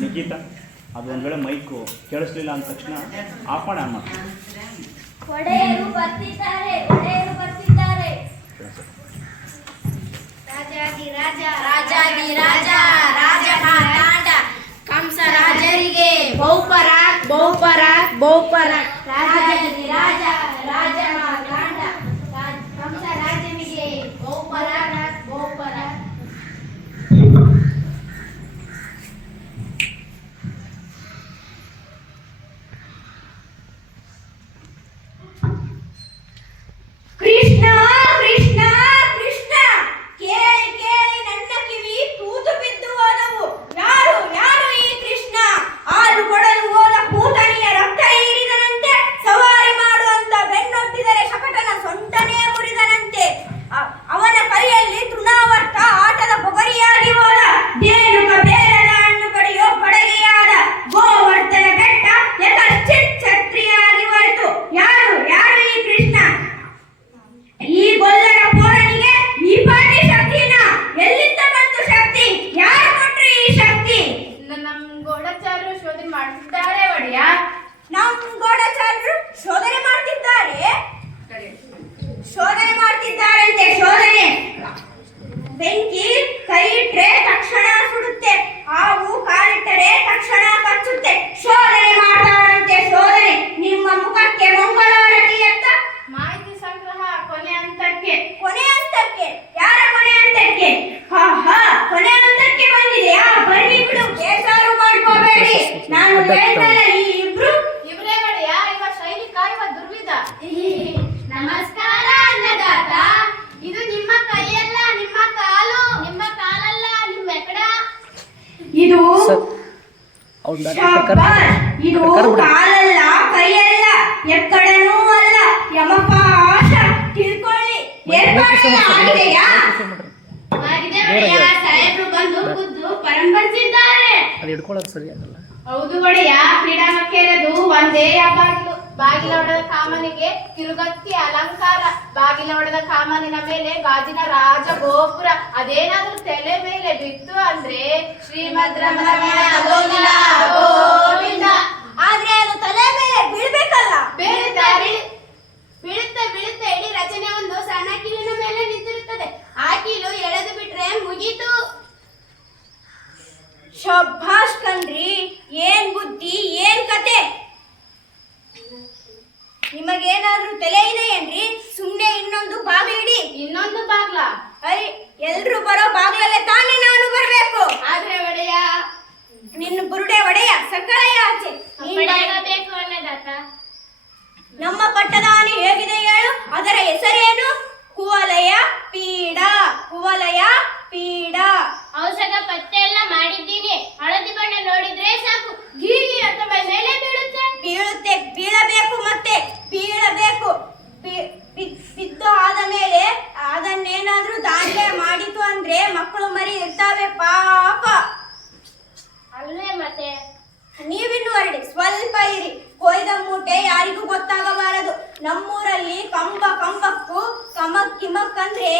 ನಿಖಿತಾ ಅದು ಒಂದು ವೇಳೆ ಮೈಕು ಕೇಳಿಸ್ಲಿಲ್ಲ ಅಂದ ತಕ್ಷಣ ಆಫ್ ಮಾಡಿ ಆನ್ ಮಾಡಿ. ಒಡೆಯರು ಬರ್ತಿದ್ದಾರೆ, ಒಡೆಯರು ಬರ್ತಿದ್ದಾರೆ. ರಾಜಾದಿ ರಾಜ, ರಾಜಾದಿ ರಾಜ, ರಾಜಕಾಂಡ ಕಂಸ ರಾಜರಿಗೆ ಬಹುಪರಾಕ್ ಬಹುಪರಾಕ್ ಬಹುಪರಾಕ್. ರಾಜಾದಿ ರಾಜ, ರಾಜಕಾಂಡ ಕಂಸ ರಾಜನಿಗೆ ಬಹುಪರಾಕ್ ಬಹುಪರಾಕ್. ಕೃಷ್ಣ ಕೃಷ್ಣ ಕೃಷ್ಣ, ಕೇಳಿ ಕೇಳಿ ನನ್ನ ಕಿವಿ ತೂತು ಬಿದ್ದು ಹೋದವು. ಯಾರು ಯಾರು ಈ ಕೃಷ್ಣ? ಹಾಲು ಕೊಡಲು ಹೋದ ಕೂತಣಿಯ ರಕ್ತ ಹೀರಿದನಂತೆ, ಸವಾರಿ ಮಾಡುವಂತ ಬೆನ್ನೊತ್ತಿದರೆ ಶಕಟನ ಸೊಂಟನೇ ಮುರಿದನಂತೆ. ಅವನ ಕೈಯಲ್ಲಿ ತೃಣಾವರ್ತ ಆಟದ ಬೊಗರಿಯಾಗಿ ಹೋದ, ದೇನುಕ ಬೇರದ ಹಣ್ಣು ಕಡಿಯೋ ಬಡಗಿಯಾದ ಗೋವರ್ಧನ ಬೆಟ್ಟ ಯಥಶ್ಚಿತ್ ಛತ್ರಿಯಾಗಿ ಹೋಯಿತು. ಯಾರು ಯಾರು ಈ ಕೃಷ್ಣ? ಈ ಗೊಲ್ಲರ ಪೋರನಿಗೆ ಈ ಪಾಟಿ ಶಕ್ತಿನ ಎಲ್ಲಿಂದ ಬಂತು ಶಕ್ತಿ? ಯಾರು ಕೊಟ್ರು ಈ ಶಕ್ತಿ? ನಮ್ ಗೋಡಚಾರರು ಶೋಧನೆ ಮಾಡ್ತಿದ್ದಾರೆ ಒಡೆಯ. ನಮ್ ಗೋಡಚಾರರು ಶೋಧನೆ ಮಾಡ್ತಿದ್ದಾರೆ, ಶೋಧನೆ ಮಾಡ್ತಿದ್ದಾರಂತೆ. ಶೋಧನೆ ಬೆಂಕಿ ಕೈ ಇಟ್ರೆ ತಕ್ಷಣ ಸುಡುತ್ತೆ, ಹಾವು ಕಾಲಿಟ್ಟರೆ ತಕ್ಷಣ ಕಚ್ಚುತ್ತೆ. ಶೋಧನೆ ಮಾಡ್ತಾರಂತೆ ಶೋಧನೆ. ನಿಮ್ಮ ಮುಖಕ್ಕೆ ಮಂಗಳಾರತಿ ಅಂತ ಮಾಹಿತಿ ಸಂಗ್ರಹ ಕೊನೆ ಹಂತಕ್ಕೆ. ಕೊನೆ ಹಂತಕ್ಕೆ? ಯಾರ ಕೊನೆ ಹಂತಕ್ಕೆ? ಹಾ ಹಾ, ಕೊನೆ ಹಂತಕ್ಕೆ ಬಂದಿದೆಯಾ? ಬನ್ನಿ ಬಿಡು, ಬೇಜಾರು ಮಾಡ್ಕೋಬೇಡಿ. ನಾನು ಹೇಳ್ತಲ್ಲ, ಈ ಇಬ್ರು ಇವ್ರೇ ಒಡೆಯ. ಇವ ಶೈಲಿ ಕಾಯುವ ದುರ್ವಿಧ. ನಮಸ್ಕಾರ ಅನ್ನದಾತ. ಇದು ನಿಮ್ಮ ಕೈಯಲ್ಲ, ನಿಮ್ಮ ಕಾಲು. ನಿಮ್ಮ ಕಾಲಲ್ಲ, ನಿಮ್ಮ ಎಕಡ. ಇದು ಶಾಬಾಷ್. ಇದು ಕಾಲಲ್ಲ, ಕೈಯಲ್ಲ, ಎಕ್ಕಡನೂ ಅಲ್ಲ, ಯಮಪಾಶ. ತಿಳ್ಕೊಳ್ಳಿ. ಏರ್ಪಾಡೆಲ್ಲ ಆಗಿದೆಯಾ? ಆಗಿದೆ ಒಡೆಯ. ಸಾಹೇಬ್ರು ಬಂದು ಖುದ್ದು ಪರಂಪರಿಸಿದ್ದಾರೆ. ಅದು ಹಿಡ್ಕೊಳ್ಳೋದು ಸರಿ ಆಗಲ್ಲ. ಹೌದು ಒಡೆಯ. ಕ್ರೀಡಾಮಕ್ಕೇರದು ಒಂದೇ ಬಾಗಿಲು. ಬಾಗಿಲ ಹೊಡೆದ ಕಾಮನಿಗೆ ಕಿರುಗತ್ತಿ ಅಲಂಕಾರ. ಬಾಗಿಲ ಹೊಡೆದ ಕಾಮನಿನ ಮೇಲೆ ಗಾಜಿನ ರಾಜ ಗೋಪುರ. ಅದೇನಾದ್ರೂ ತಲೆ ಮೇಲೆ ಬಿತ್ತು ಅಂದ್ರೆ ಶ್ರೀಮದ್ ರಮಣ ಗೋವಿಂದ ಗೋವಿಂದ. ಆದ್ರೆ ಅದು ತಲೆ ಮೇಲೆ ಬೀಳ್ಬೇಕಲ್ಲ? ಬೀಳುತ್ತೆ ಬೀಳುತ್ತೆ. ಇಡೀ ರಚನೆ ಒಂದು ಸಣ್ಣ ಕೀಲಿನ ಮೇಲೆ ನಿಂತಿರುತ್ತದೆ. ಆ ಕೀಲು ಎಳೆದು ಬಿಟ್ರೆ ಮುಗೀತು. ಶಭಾಷ್ ಕಣ್ರಿ, ಏನ್ ಬುದ್ಧಿ, ಏನ್ ಕತೆ. ನಿಮಗೇನಾದ್ರೂ ತಲೆ ಇದೆಯೇನ್ರಿ? ಸುಮ್ನೆ ಇನ್ನೊಂದು ಬಾಗಿಲಿಡಿ. ಇನ್ನೊಂದು ಬಾಗ್ಲ? ಅರಿ, ಎಲ್ರು ಬರೋ ಬಾಗ್ಲಲ್ಲೇ ತಾನೇ ನಾನು ಬರ್ಬೇಕು. ಆದ್ರೆ ಒಡೆಯ, ನಿನ್ನ ಬುರುಡೆ ಒಡೆಯ ಸಕ್ಕಳೆಯ ಆಚೆ. ಬೇಕು ಅನ್ನದಾತ. ನಮ್ಮ ಪಟ್ಟದಾನಿ ಹೇಗಿದೆ ಹೇಳು? ಅದರ ಹೆಸರೇನು? ಕುವಲಯ ಪೀಡ. ಕುವಲಯ ಪೀಡ. ಔಷಧ ಪತ್ತೆ ಎಲ್ಲ ಮಾಡಿದ್ದೀನಿ. ಹಳದಿ ಬಣ್ಣ ನೋಡಿದ್ರೆ ಸಾಕು, ಗೀರಿ ಅಂತ ಮೇಲೆ ಬೀಳುತ್ತೆ. ಬೀಳುತ್ತೆ, ಬೀಳಬೇಕು, ಮತ್ತೆ ಬೀಳಬೇಕು. ಬಿದ್ದು ಆದ ಮೇಲೆ ಅದನ್ನೇನಾದ್ರೂ ದಾಂಡೆ ಮಾಡಿತು ಅಂದ್ರೆ ಮಕ್ಕಳು ಮರಿ ಇರ್ತಾವೆ ಪಾಪ. ಅಲ್ವೇ ಮತ್ತೆ? ನೀವಿನ್ನು ಹೊರಡಿ, ಸ್ವಲ್ಪ ಇರಿ. ಕೊಯ್ದ ಮೂಟೆ ಯಾರಿಗೂ ಗೊತ್ತಾಗಬಾರದು. ನಮ್ಮೂರಲ್ಲಿ ಕಂಬ ಕಂಬಕ್ಕೂ ಕಮಕ್ ಕಿಮಕ್ ಅಂದ್ರೆ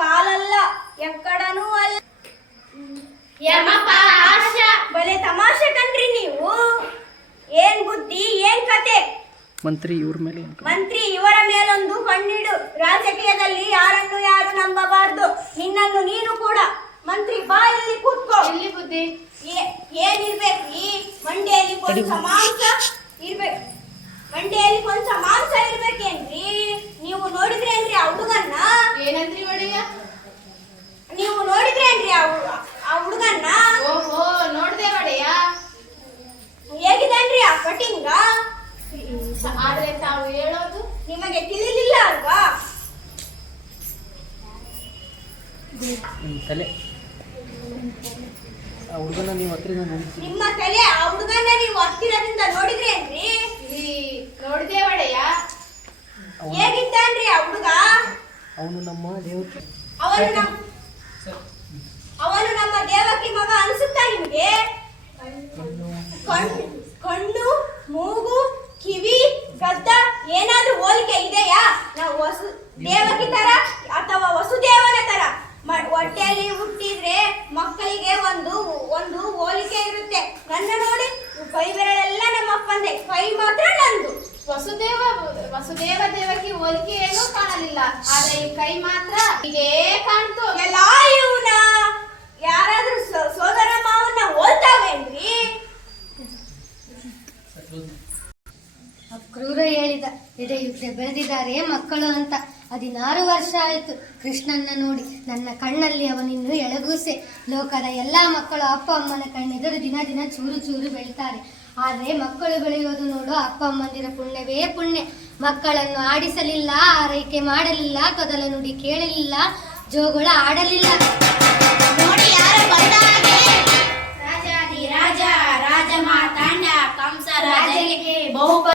ಕಾಲಲ್ಲ, ಎಕ್ಕಡನೂ ಅಲ್ಲ. ಯಮಪಾಶ. ಬಲೆ ತಮಾಷೆ ಕಣ್ರಿ ನೀವು. ಏನ್ ಬುದ್ಧಿ, ಏನ್ ಕತೆ. ಮಂತ್ರಿ ಇವ್ರ ಮೇಲೆ ಮಂತ್ರಿ ಇವರ ಮೇಲೊಂದು ಕಣ್ಣಿಡು. ರಾಜಕೀಯದಲ್ಲಿ ಯಾರನ್ನು ಯಾರು ನಂಬಬಾರ್ದು. ನಿನ್ನನ್ನು ನೀನು ಕೂಡ. ಮಂತ್ರಿ ಬಾ, ಇಲ್ಲಿ ಕೂತ್ಕೋ. ಇಲ್ಲಿ ಬುದ್ಧಿ. ಏನಿರ್ಬೇಕ್ರಿ? ಮಂಡೆಯಲ್ಲಿ ಕೊಂಚ ಮಾಂಸ ಇರ್ಬೇಕು. ಮಂಡೆಯಲ್ಲಿ ಕೊಂಚ ಮಾಂಸ ಇರ್ಬೇಕೇನ್ರಿ? ನೀವು ನೋಡಿದ್ರೇನ್ರಿ ಆ ಹುಡುಗನ್ನ? ಏನಂದ್ರಿ ಒಡೆಯ? ನೀವು ನೋಡಿದ್ರೇನ್ರಿ ಆ ಹುಡುಗನ್ನ? ಓಹೋ, ನೋಡ್ದೆ ಒಡೆಯ. ಹೇಗಿದ್ದಾನ್ರಿ ಆ ಕಟಿಂಗ? ಆದ್ರೆ ತಾವು ಹೇಳೋದು ನಿಮಗೆ ತಿಳಿಲಿಲ್ಲ ಅಲ್ವಾ? ತಲೆ ಆ ಹುಡುಗನ ನೀವು ಹತ್ತಿರ ನಿಮ್ಮ ತಲೆ ಆ ಹುಡುಗನ್ನ ನೀವು ಹತ್ತಿರದಿಂದ ನೋಡಿದ್ರೇನ್ರಿ? ನೋಡ್ದೆ ಒಡೆಯ. ಹೇಗಿದ್ದಾನ್ರಿ ಆ ಹುಡುಗ? ಅವನು ನಮ್ಮ ದೇವತೆ. ಅವನು ನಮ್ಮ ದೇವಕಿ ಮಗ ಅನ್ಸುತ್ತಾ ನಿಮಗೆ? ಕಣ್ಣು, ಮೂಗು, ಕಿವಿ, ಗದ್ದ ಏನಾದ್ರೂ ಹೋಲಿಕೆ ಇದೆಯಾ? ನಾವು ದೇವಕಿ ತರ ಅಥವಾ ವಸುದೇವನ ತರ ಹೊಟ್ಟೆಯಲ್ಲಿ ಹುಟ್ಟಿದ್ರೆ ಮಕ್ಕಳಿಗೆ ಒಂದು ಹೋಲಿಕೆ ಇರುತ್ತೆ. ವಸುದೇವ ದೇವಕಿ ಹೋಲಿಕೆ ಏನೂ ಕಾಣಲಿಲ್ಲ, ಆದ್ರೆ ಈ ಕೈ ಮಾತ್ರ ಹೀಗೇ ಕಾಣ್ತು. ಎಲ್ಲ ಇವನ ಯಾರಾದ್ರೂ ಸೋದರ ಮಾವನ್ನ ಹೋಲ್ತಾವೇನ್ರಿ? ಅಕ್ರೂರ ಹೇಳಿದ, ಎದೆಯುದ್ದೆ ಬೆಳೆದಿದ್ದಾರೆ ಮಕ್ಕಳು ಅಂತ. 16 ವರ್ಷ ಆಯಿತು ಕೃಷ್ಣನ್ನ ನೋಡಿ. ನನ್ನ ಕಣ್ಣಲ್ಲಿ ಅವನಿನ್ನು ಎಳಗೂಸೆ. ಲೋಕದ ಎಲ್ಲ ಮಕ್ಕಳು ಅಪ್ಪ ಅಮ್ಮನ ಕಣ್ಣೆದುರು ದಿನ ದಿನ ಚೂರು ಚೂರು ಬೆಳಿತಾರೆ. ಆದರೆ ಮಕ್ಕಳು ಬೆಳೆಯೋದು ನೋಡು ಅಪ್ಪ ಅಮ್ಮಂದಿರ ಪುಣ್ಯವೇ ಪುಣ್ಯ. ಮಕ್ಕಳನ್ನು ಆಡಿಸಲಿಲ್ಲ, ಆರೈಕೆ ಮಾಡಲಿಲ್ಲ, ತೊದಲ ನುಡಿ ಕೇಳಲಿಲ್ಲ, ಜೋಗುಳ ಆಡಲಿಲ್ಲ. ನೋಡಿ ಯಾರು ಬಂದಾಗೆ, ರಾಜಾದಿ ರಾಜ ರಾಜ ಮಾತಾಂಡ ಕಂಸ ರಾಜನಿಗೆ ಬಹು